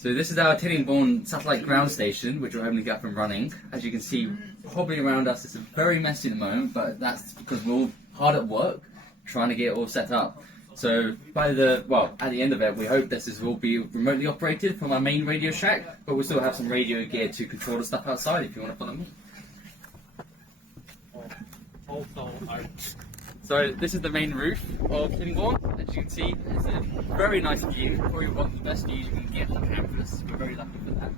So this is our Tillingbourne satellite ground station, which we're hoping to get up and running. As you can see, hobbling around us, it's very messy at the moment, but that's because we're all hard at work trying to get it all set up. So at the end of it, we hope this will be remotely operated from our main radio shack, but we'll still have some radio gear to control the stuff outside if you want to follow me. So this is the main roof of Tillingbourne. As you can see, it's a very nice view, probably one of the best views you can get on campus. We're very lucky for that.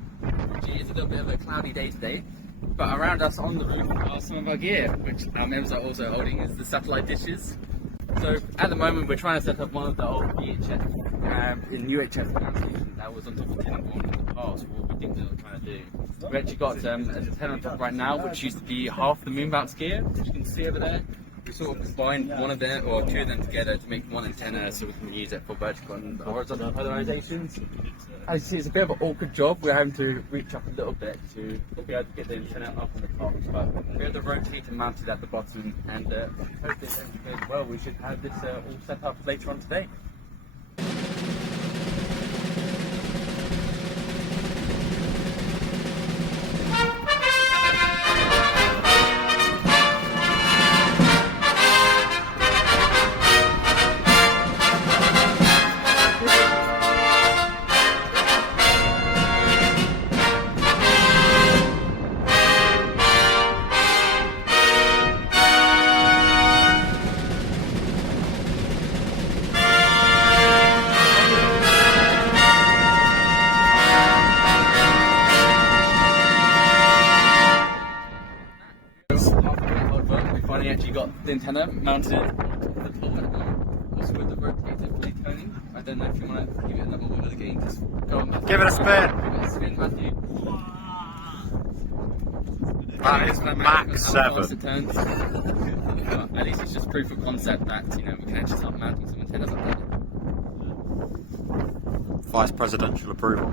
Actually, it's a little bit of a cloudy day today, but around us on the roof are some of our gear, which our members are also holding, is the satellite dishes. So at the moment we're trying to set up one of the old VHF in UHF ground station that was on top of Tillingbourne in the past, what we think they're trying to do. We've actually got an antenna on top right now, which used to be half the moonbounce gear, which you can see over there. We sort of combined one of them, or two of them together to make one antenna so we can use it for vertical and horizontal polarizations. As you see, it's a bit of an awkward job. We're having to reach up a little bit to be able to get the antenna up on the top, but we have the rotator mounted at the bottom, and hopefully if everything goes well, we should have this all set up later on today. We actually got the antenna mounted on the top at the moment, also with the rotator fully turning. I don't know if you want to give it another whirl again, just go on. Give it a spin! Give it a spin, Matthew. That is max 7. It turns. Well, at least it's just proof of concept that, we can actually start mounting some antennas up there. Vice presidential approval.